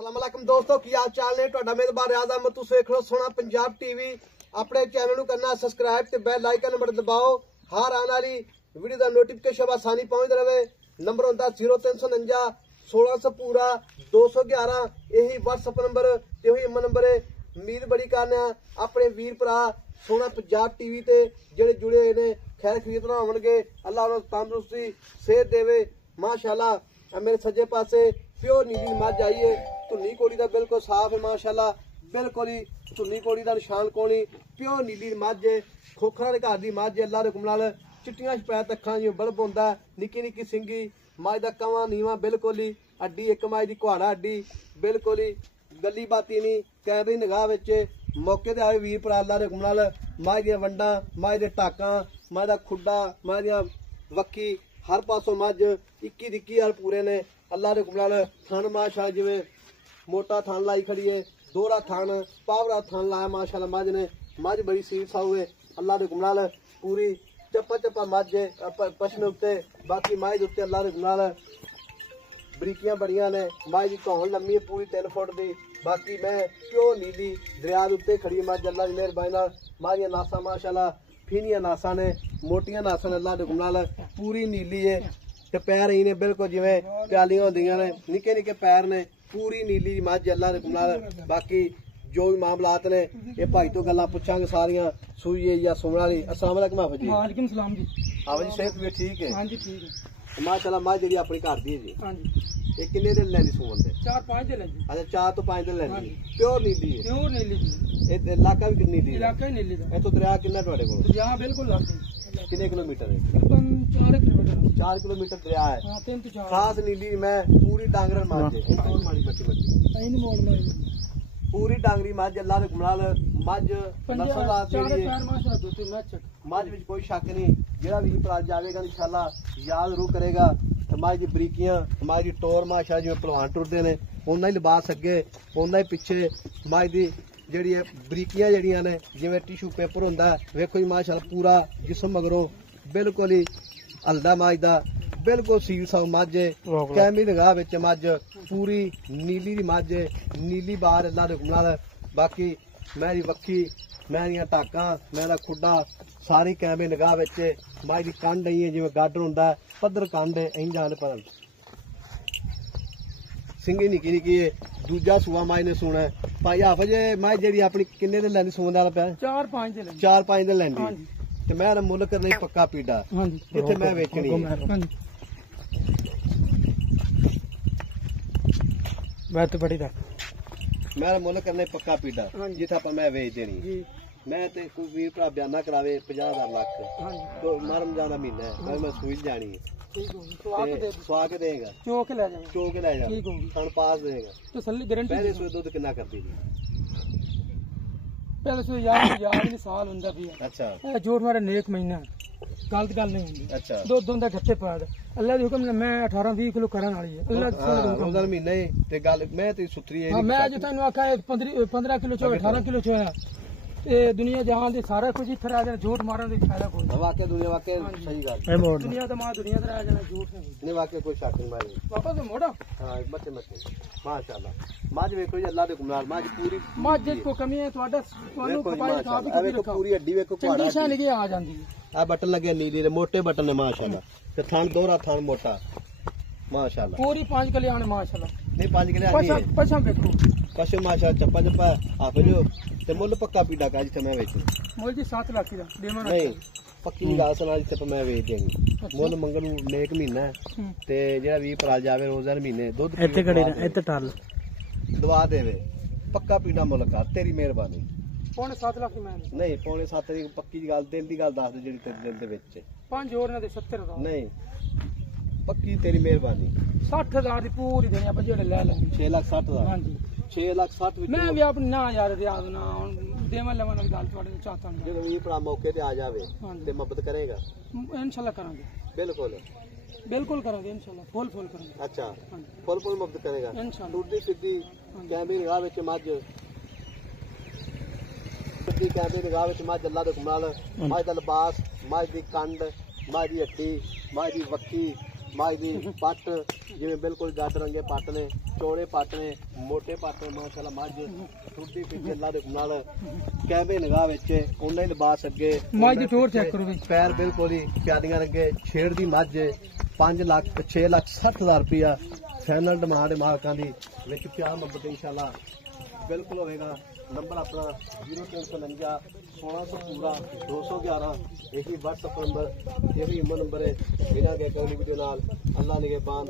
अस्सलामुअलैकुम दोस्तों, की हाल चाल ने? तुहाडा मेजबान रियाज अहमद। तुसीं देख रहे हो सोहना पंजाब टीवी। अपने चैनल नूं करना सबसक्राइब ते बैल आइकन नंबर दबाओ। हर आने वाली वीडियो का नोटिफिकेशन आसानी पहुंच रहे। नंबर होंदा 0349 1600 पूरा 211। यही WhatsApp नंबर ते यही नंबर है। उम्मीद बड़ी करने अपने वीर भरा सोहना पंजाब टीवी ते जेड़े जुड़े हुए ने खैर खरीदना होणगे। अल्लाह उन्हें तंदुरुस्ती सेहत देवे। माशाअल्लाह मेरे सज्जे पासे प्योर नीली मझ आई है। धुन्नी कोड़ी का बिल्कुल साफ है माशाअल्लाह। बिल्कुल ही धुन्नी कोड़ी का निशान कोनी। प्योर नीली मझ है। खोखरा घर की मझ है। अल्लाह दे हुक्म नाल चिट्टियां शपैत अखां जिवें बल्ब होंदा। निक्की निक्की सिंगी मझ दा कवा नीवा बिल्कुल ही। अड्डी एक मझ दी कुहाड़ा अड्डी बिल्कुल ही गली बाती नहीं। कैमरे निगाह विच मौके ते आए वीर भरा अल्लाह दे हुक्म नाल मझ दी वंडा मझ दे टाकां मझ दा खुड्डा मझ दियां वक्की हर पासों मझ 21 हल पूरे ने। अल्लाह दे हुक्म नाल थन माशाअल्लाह जिवें मोटा थन लाई खड़ी है। दोहरा थन पावरा थन लाया माशाअल्लाह मझ ने। मझ बड़ी सील साऊ है। अल्लाह दे हुक्म नाल पूरी चप्पा चप्पा मझ है पशमे उत्ते। बाकी मझ दे उत्ते अल्लाह दे हुक्म नाल बरीकियां बड़ियां ने। मझ दी धौन लम्मी है पूरी 3 फुट दी। बाकी मैं प्योर नीली दरिया दे उत्ते खड़ी मझ अल्लाह दी मेहरबानी नाल। मझ दियां नासां माशाअल्लाह फीनियां नासां ने मोटियां नासां ने। अल्लाह दे हुक्म नाल पूरी नीली है ते पैर ही ने बिल्कुल जिवें प्यालियां होंदियां ने। निक्के निक्के पैर ने पूरी नीली मझ अल्लाह दे हुक्म नाल। बाकी जो भी मामलात ने ये भाई तो गल्लां पुछांगे सारियां सूई है या सुमन वाली। अस्सलाम वालेकुम हाफिज जी। वालेकुम सलाम जी। हाफिज जी सेहत भी ठीक है? हां जी ठीक है माशाअल्लाह। मझ जेहड़ी अपनी घर दी है जी। हां जी। ये किन्ने दिन लैंदी सुमन दे? 4-5 दिन लगी। अच्छा 4 तो 5 दिन लैंदी। प्योर नीली है। प्योर नीली जी। ये इलाका भी कितनी नीली है? इलाका ही नीली दा। इथों दरिया कितना तुहाडे कोल? दरिया बिल्कुल लागे। कितने किलोमीटर है? तकरीबन 4 किलोमीटर। 4 किलोमीटर दरिया है। हां 3 तो 4 खास नीली मैं पूरी डांगरन मझ है। इंदौर माड़ी बच्ची ऐन मोड़ में पूरी डांगरी मझ अल्लाह दे हुक्म नाल मझ नस्लवार जेहड़ी है पैर माशा दूती मैच मझ विच कोई शक नहीं। जेड़ा भी भरा जावेगा इंशाअल्लाह याद जरूर करेगा। मझ दी बरीकियां मझ दी टोर माशा जिवें पहलवान टुरदे ने उन्ना ही लिबास अगे उन्ना ही पिछे मझ दी जेहड़ी है बरीकियां जेहड़ियां ने जिवें टिशू पेपर हुंदा है। वेखो जी माशाअल्लाह पूरा जिस्म मगरों बिल्कुल ही हलदा मझ दा बिल्कुल सील साऊ मझ है। कैमरी निगाह विच मझ पूरी नीली दी मझ है। नीली बार अल्लाह दे हुक्म नाल। बाकी मैं दी वक्की मैं दियां टाकां मैं दा खुड्डा सारी कैमरे निगाह विच मझ दी कंड आई है जिवें गाडर हुंदा है पद्धर कंड है इंज जान पर सिंगी निक्की निक्की है। दूजा सूआ मझ ने सुना है। भाई हाफिज मझ जेहड़ी अपनी किन्ने दिन लैंदी सून वाला पिया? 4-5 दिन। 4-5 दिन लैंदी ते मैं मुल करनी पक्का पीड़ा। हां जी। इत्थे मैं वेचनी है। हां जी। मैं तो बड़ी दा मैं मुल करने पक्का पीड़ा जिथे आप मैं वेच देनी जी। मैं ते कोई वीर भरा बयाना करावे 50,000 लाख हां जी। तो मरम जाना महीना है मैं सूई जानी है। ठीक हो तो आके दे सुआ के देगा चोक ले जाएगा। चो के ले जा ठीक होगी। थन पास देगा। तसल्ली गारंटी पहले सूए दुध कितना करती थी? पहले से यार नहीं साल हुंदा पिया। अच्छा ए जोर मारे नेक महीना गलत गल नहीं हुंदी। अच्छा दो दोंदा घट्टे पा दे अल्लाह दे हुक्म ने मैं 18-20 किलो करन वाली है। अल्लाह दे हुक्म रोज़ाना महीना ही ते गल मैं ते सुथरी है। हां मैं अज तैनू आखा 15 किलो चो 18 किलो चो है ते दुनिया जहान दे सारा कुछ इथे रह जाना झूठ मारन दी फायदा कोई। वाकई दुनिया वाकई सही गल दुनिया तो मां दुनिया रह जाना झूठ नहीं वाकई कोई शक नहीं मारी। पापा तो मोड़ा हां मचे मचे माशाअल्लाह। मझ वेखो जी अल्लाह दे हुक्म नाल मझ पूरी मझ को कमी है ਤੁਹਾਡਾ ਤੁਹਾਨੂੰ ਖਪਾਈ ਸਾਫ ਹੀ वेखो पूरी हड्डी वेखो कुआड़ा ਚੰਗੀ ਸ਼ਾਨ ਆ ਜਾਂਦੀ ਹੈ। आ बटन लगे नीली दे मोटे बटन ने माशाअल्लाह ते थन दोहरा थन मोटा माशाअल्लाह। पूरी 5 किलो आने माशाअल्लाह। नहीं 5 किलो आनी है पछा देखो पशु माशाअल्लाह चप्पा चप्पा हाफिज ते मुल पक्का पीड़ा का जिथे मैं वेचूं मोल जी 7 लाख दा देवां नहीं पक्की गल सुना जिथे मैं वेच देंगे। मुल मंगन नेक महीना है ते जेड़ा 20 भरा जावे रोजाना महीने दुध ਇੱਥੇ ਖੜੇ ਨੇ ਇੱਥੇ ਟਾਲ दवा देवे पक्का पीड़ा मुल कर तेरी मेहरबानी। पौने 7 लाख मैं नहीं पौने 7 ਦੀ ਪੱਕੀ ਗੱਲ ਦਿਨ ਦੀ ਗੱਲ ਦੱਸ ਦੇ ਜਿਹੜੀ ਤੇਰੇ ਦਿਲ ਦੇ ਵਿੱਚ 5 ਹੋਰ ਨੇ 70 ਦਾ ਨਹੀਂ ਪੱਕੀ ਤੇਰੀ ਮਿਹਰਬਾਨੀ। 60,000 ਦੀ ਪੂਰੀ ਦੇਣੀ ਆਪਾਂ ਜਿਹੜੇ ਲੈ ਲੈ 6,60,000 ਹਾਂਜੀ 6,60,000 ਵਿੱਚ ਮੈਂ ਵੀ ਆਪਣੀ ਨਾ ਯਾਰ ਰਿਆਜ਼ ਨਾ ਹੁਣ ਦੇਵਾਂ ਲਵਾਂ ਦੀ ਗੱਲ ਤੁਹਾਡੇ ਨੂੰ ਚਾਹਤਾ ਨਹੀਂ। ਜਦੋਂ ਵੀ ਭਰਾ ਮੌਕੇ ਤੇ ਆ ਜਾਵੇ ਤੇ ਮਦਦ ਕਰੇਗਾ ਇਨਸ਼ਾਅੱਲਾ ਕਰਾਂਗੇ। ਬਿਲਕੁਲ ਬਿਲਕੁਲ ਕਰਾਂਗੇ ਇਨਸ਼ਾਅੱਲਾ ਫੁੱਲ ਕਰਾਂਗੇ। ਅੱਛਾ ਫੁੱਲ ਮਦਦ ਕਰੇਗਾ ਇਨਸ਼ਾਅੱਲਾ। ਟੁੱਟਦੀ ਸਿੱਧੀ ਕੈਮਰੇ ਨਿਗਾਹ ਵਿੱਚ ਮੱਝ ਸਿੱਧੀ ਕੈਮਰੇ ਨਿਗਾਹ ਵਿੱਚ ਮੱਝ ਅੱਲਾ ਦੇ ਹੁਕਮ ਨਾਲ ਮੱਝ ਦਾ ਲਿਬਾਸ ਮੱਝ ਦੀ ਕੰਡ ਮੱਝ ਦੀ ਹੱਡੀ ਮੱਝ ਦੀ ਵੱਕੀ ਮੱਝ ਦੀ ਪੱਟ ਜਿਵੇਂ ਬਿਲਕੁਲ ਗੱਡ ਰੰਗੇ ਪੱਟ ਨੇ ਚੌੜੇ ਪੱਟ ਨੇ, ਮੋਟੇ ਪੱਟ ਨੇ, ਮਾਸ਼ਾਅੱਲਾ ਮੱਝ ਟੁੱਟੀ ਪਿੱਛੇ ਨਾਲ ਕਹਿਵੇ ਨਿਗਾਹ ਵਿੱਚ ਉਹਨਾਂ ਹੀ ਲਿਬਾਸ ਅੱਗੇ ਮੱਝ ਦੀ ਟੋਰ ਚੈੱਕ ਕਰੋ ਬਈ, ਪੈਰ ਬਿਲਕੁਲ ਹੀ ਪਿਆਦੀਆਂ ਲੱਗੇ, ਛੇੜ ਦੀ ਮੱਝ 6,60,000 ਰੁਪਇਆ ਫਾਈਨਲ ਡਿਮਾਂਡ ਮਾਲਕਾਂ ਦੀ ਵਿੱਚ ਕਿਆ ਨੰਬਰ ਤੇ ਇੰਸ਼ਾਅੱਲਾ ਬਿਲਕੁਲ ਹੋਵੇਗਾ। ਨੰਬਰ ਆਪਣਾ 0349 1600 ਪੂਰਾ 211, ਇਹੀ WhatsApp ਨੰਬਰ, ਇਹੀ ਈਮੇਲ ਨੰਬਰ ਹੈ। ਮਿਲਾਂਗੇ ਅਗਲੀ ਵੀਡੀਓ ਨਾਲ। ਅੱਲਾ ਨਿਗਹਿਬਾਨ।